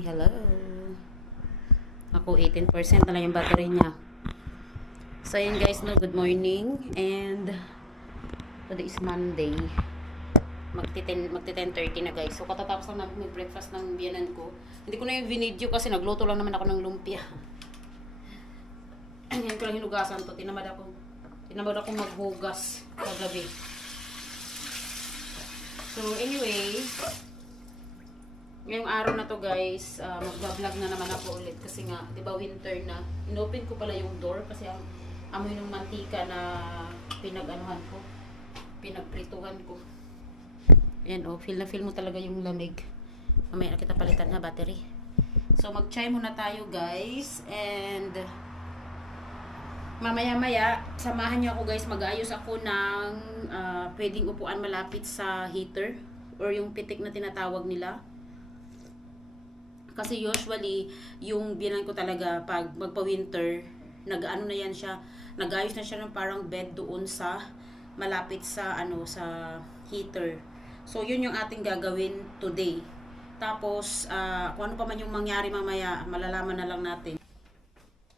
Hello. Ako 18% na lang yung battery niya. So yun guys, no, good morning. And today is Monday. Magti 10:30 na guys. So katatapos lang namin mag-breakfast ng biyanan ko. Hindi ko na yung video kasi nagluto lang naman ako ng lumpia. Ngayon ko lang hinugasan to. Tinamad ako maghugas kagabi. So anyway, ngayong araw na to guys, magbablog na naman ako ulit kasi nga, di ba winter na. Inopen ko pala yung door kasi ang amoy ng mantika na pinagprituhan ko. Ayan oh, feel na feel mo talaga yung lamig. Mamaya na kita palitan na battery. So mag-chai muna tayo guys, and mamaya-maya samahan niyo ako guys, mag-aayos ako ng pwedeng upuan malapit sa heater or yung pitik na tinatawag nila. Kasi usually, yung biyanan ko talaga, pag magpa-winter, nag-ano na yan siya, nag-ayos na siya ng parang bed doon sa, malapit sa, sa heater. So, yun yung ating gagawin today. Tapos, kung ano pa man yung mangyari mamaya, malalaman na lang natin.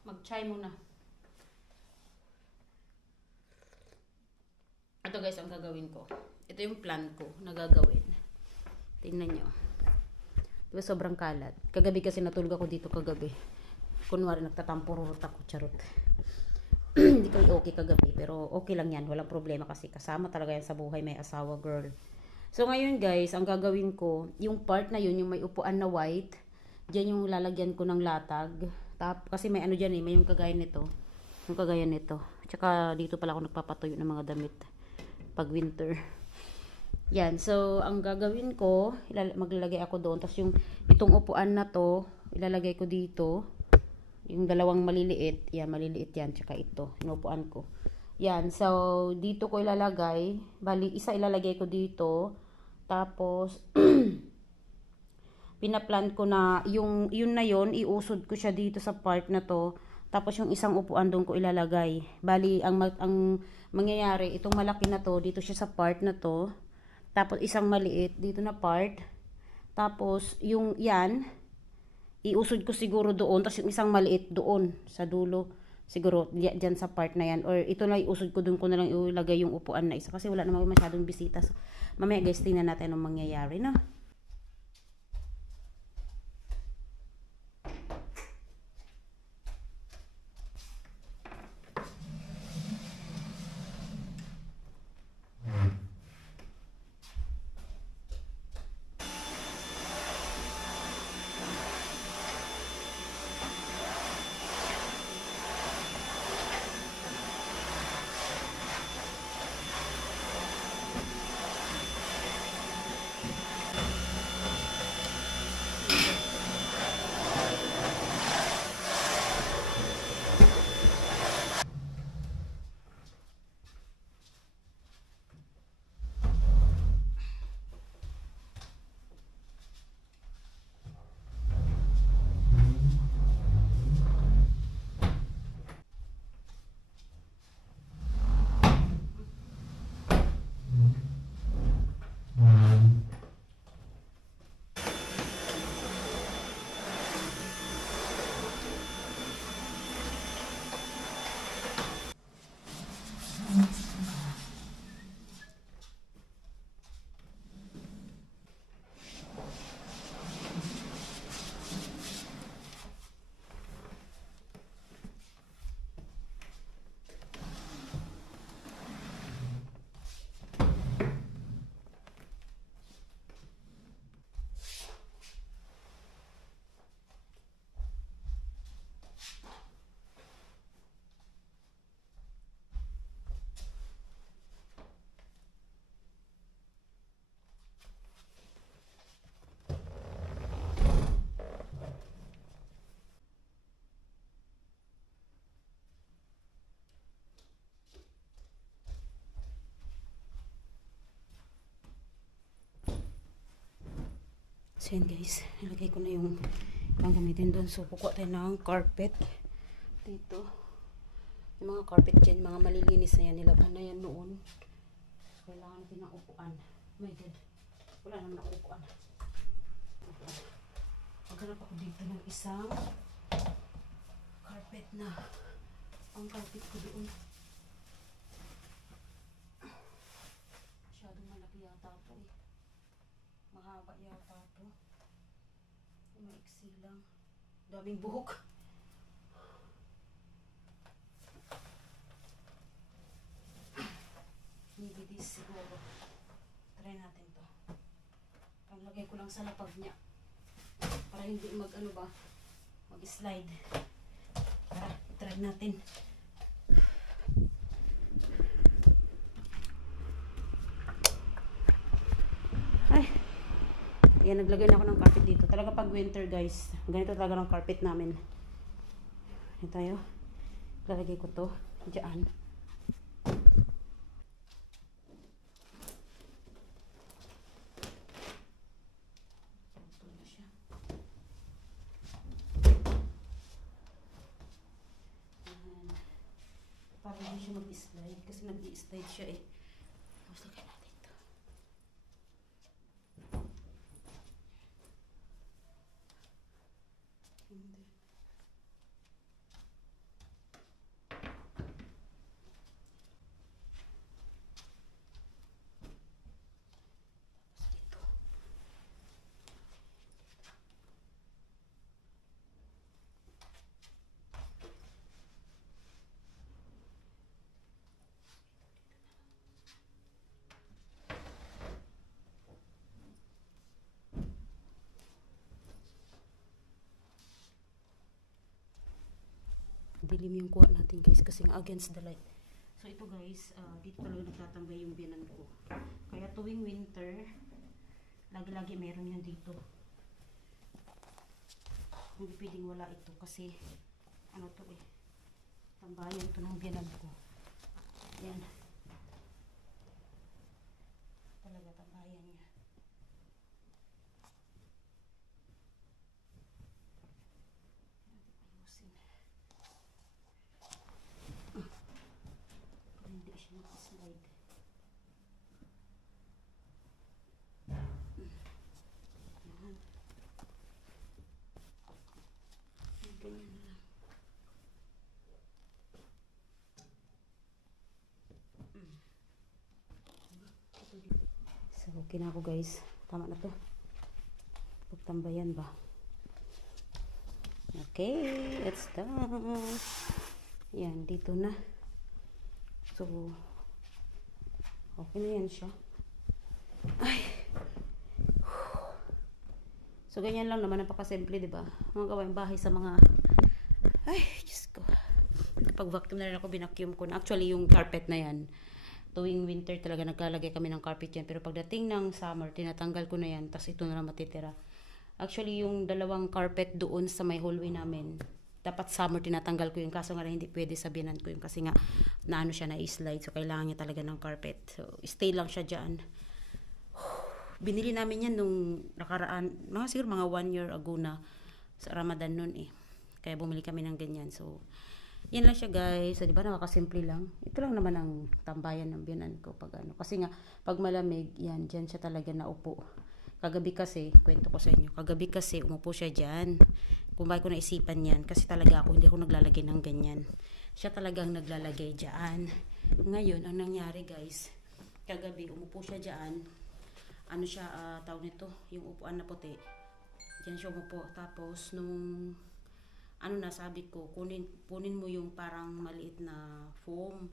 Mag-chai muna. Ito guys, ang gagawin ko. Ito yung plan ko na gagawin. Tingnan nyo. Diba sobrang kalat? Kagabi kasi natulog ako dito kagabi. Kunwari nagtatampururot ako, charot. Hindi ko okay kagabi, pero okay lang yan. Walang problema kasi kasama talaga yan sa buhay, may asawa, girl. So ngayon guys, ang gagawin ko, yung part na yun, yung may upuan na white, dyan yung lalagyan ko ng latag. Kasi may ano dyan may yung kagaya nito. Yung kagaya nito. Tsaka dito pala ako nagpapatuyo ng mga damit pag winter. Yan, so ang gagawin ko, maglalagay ako doon, tapos yung itong upuan na to, ilalagay ko dito, yung dalawang maliliit, yan, maliliit yan, tsaka ito, yung upuan ko. Yan, so dito ko ilalagay, bali, isa ilalagay ko dito, tapos, pinaplan ko na, yun na yun, iusod ko siya dito sa part na to, tapos yung isang upuan doon ko ilalagay. Bali, ang mangyayari, itong malaki na to, dito siya sa part na to, tapos isang maliit dito na part. Tapos yung yan, iusod ko siguro doon. Tapos yung isang maliit doon sa dulo. Siguro dyan sa part na yan. Or ito na iusod ko doon ko na lang ilagay yung upuan na isa. Kasi wala naman masyadong bisita. So, mamaya guys, tingnan natin anong mangyayari na. So yan guys, nilagay ko na yung pang gamitin doon. So kukuha tayo ng carpet dito. Yung mga carpet dyan, mga malilinis na yan, nilagyan na yan noon. Kailangan natin ng upuan. Oh my god, wala naman ako upuan. Naghanap ako dito ng isang carpet na. Ang carpet ko doon. Masyadong malaki yata ito eh. Mahaba yata ito. Maiksi lang. Daming buhok. Maybe this siguro. Try natin to. Paglagay ko lang sa lapag niya. Para hindi mag-ano ba, mag-slide. Tara, try natin. Ay, yan, naglagay na ako ng carpet dito. Talaga pag winter guys, ganito talaga ng carpet namin. Yan tayo. Lalagay ko to dyan. Para hindi siya mag-slide kasi nag-i-slide siya eh. Tapos lagay natin ito. Hindi. Tapos dito. Dilim yung kuha natin guys kasi nga against the light. So ito guys, dito talaga nagtatambay yung biyanan ko. Kaya tuwing winter, lagi-lagi meron yan dito. Hindi pwedeng wala ito kasi ano to eh, tambayan to ng biyanan ko. Yan. Talaga tambayan niya. Hindi siya mag-slide. Yan. Ganyan na lang. So, okay na ako guys. Tama na to. Pagtambayan ba? Okay, it's done. Yan, dito na. So, okay na yan siya. Ay. So, ganyan lang naman. Napakasimple, diba? Mga gawaing bahay sa mga... Ay, Diyos ko. Pag vacuum na rin ako, binacuum ko na. Actually, yung carpet na yan, tuwing winter talaga naglalagay kami ng carpet yan. Pero pagdating ng summer, tinatanggal ko na yan. Tapos ito na lang matitira. Actually, yung dalawang carpet doon sa may hallway namin, dapat summer tinatanggal ko yung kaso nga hindi pwede sabihan ko yung kasi nga naano siya na i-slide so kailangan niya talaga ng carpet so stay lang siya dyan. Binili namin yan nung nakaraan mga siguro mga 1 year ago na sa Ramadan nun eh kaya bumili kami ng ganyan so yan lang siya guys so diba nakakasimple lang ito lang naman ang tambayan ng biyanan ko pag ano kasi nga pag malamig yan dyan siya talaga naupo. Kagabi kasi, kwento ko sa inyo, kagabi kasi umupo siya dyan. Kung bakit ko naisipan yan, kasi talaga ako, hindi ako naglalagay ng ganyan. Siya talagang naglalagay dyan. Ngayon, ang nangyari guys, kagabi umupo siya dyan. Ano siya, tawag nito, yung upuan na puti. Dyan siya umupo. Tapos, nung, ano na, sabi ko, punin mo yung parang maliit na foam.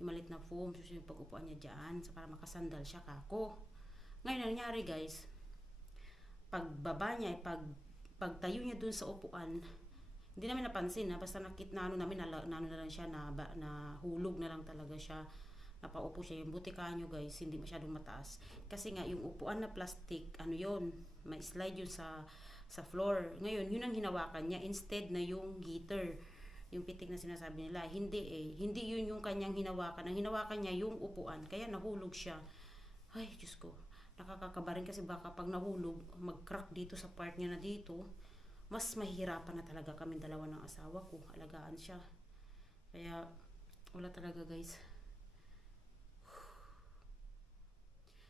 Yung maliit na foam, so yung pag-upuan niya dyan, so para makasandal siya kako. Ngayon, ang nangyari guys, pagbaba niya, pagtayo niya dun sa upuan, hindi namin napansin na basta nakita na namin na lang siya na hulog na lang talaga siya. Napaupo siya yung buti kanyo guys, hindi masyadong mataas. Kasi nga yung upuan na plastic, ano yon, may slide yun sa floor. Ngayon, yun ang hinawakan niya instead na yung heater. Yung pitik na sinasabi nila, hindi yun yung kanyang hinawakan. Ang hinawakan niya yung upuan, kaya nahulog siya. Ay, Diyos ko. Nakakakaba rin kasi baka pag nahulog, mag-crack dito sa part niya na dito, mas mahihirapan na talaga kami dalawa ng asawa ko. Alagaan siya. Kaya, wala talaga guys.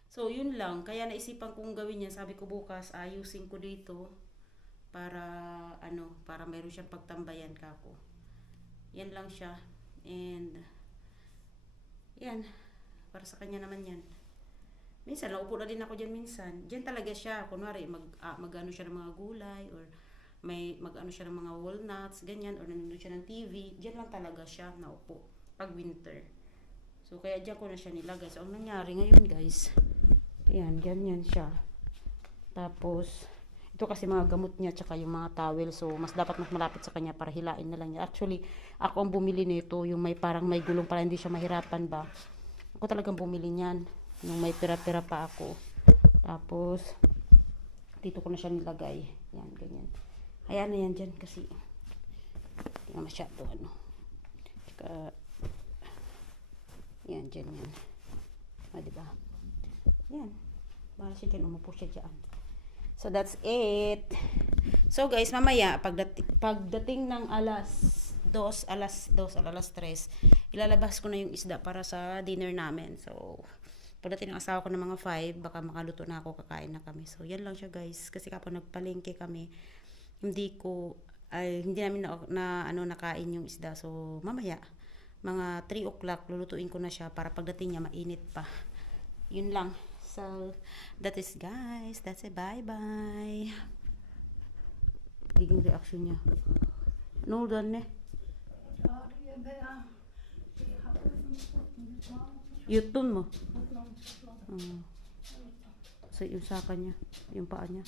So, yun lang. Kaya naisipan kong gawin yan. Sabi ko bukas, ayusin ko dito. para para mayroon siyang pagtambayan kako. Yan lang siya. And yan, para sa kanya naman yan. Minsan naupo na din ako diyan minsan. Diyan talaga siya, kunwari mag-ano siya ng mga gulay or may mag-ano siya ng mga walnuts, ganyan, or nanonood siya ng TV. Diyan lang talaga siya naupo pag winter. So kaya diyan ko na siya nilagay. So ang nangyari ngayon, guys, ayan, ganyan siya. Tapos ito kasi mga gamot niya tsaka yung mga towel, so mas dapat mas malapit sa kanya para hilain na lang niya. Actually, ako ang bumili nito, yung may parang may gulong para hindi siya mahirapan ba. Ako talagang bumili niyan nung may pira-pira pa ako. Tapos dito ko na siya nilagay. Yan, ganyan. Hayaan na yan dyan kasi hindi na masyado Tsaka yan, dyan yan. Diba? Yan. Bahala siya dyan, umupo siya dyan. So that's it. So guys, mamaya pagdating ng alas 2, alas 3, ilalabas ko na yung isda para sa dinner namin. So pagdating ng asawa ko ng mga 5, baka makaluto na ako, kakain na kami. So yan lang siya, guys. Kasi kapag nagpalengke kami, hindi namin nakain yung isda. So mamaya mga 3 o'clock lulutuin ko na siya para pagdating niya mainit pa. Yun lang. So, that is, guys. That's it. Bye-bye. Giging reaction niya. No, done eh. Yutun mo. So, yung saka niya. Yung paa niya.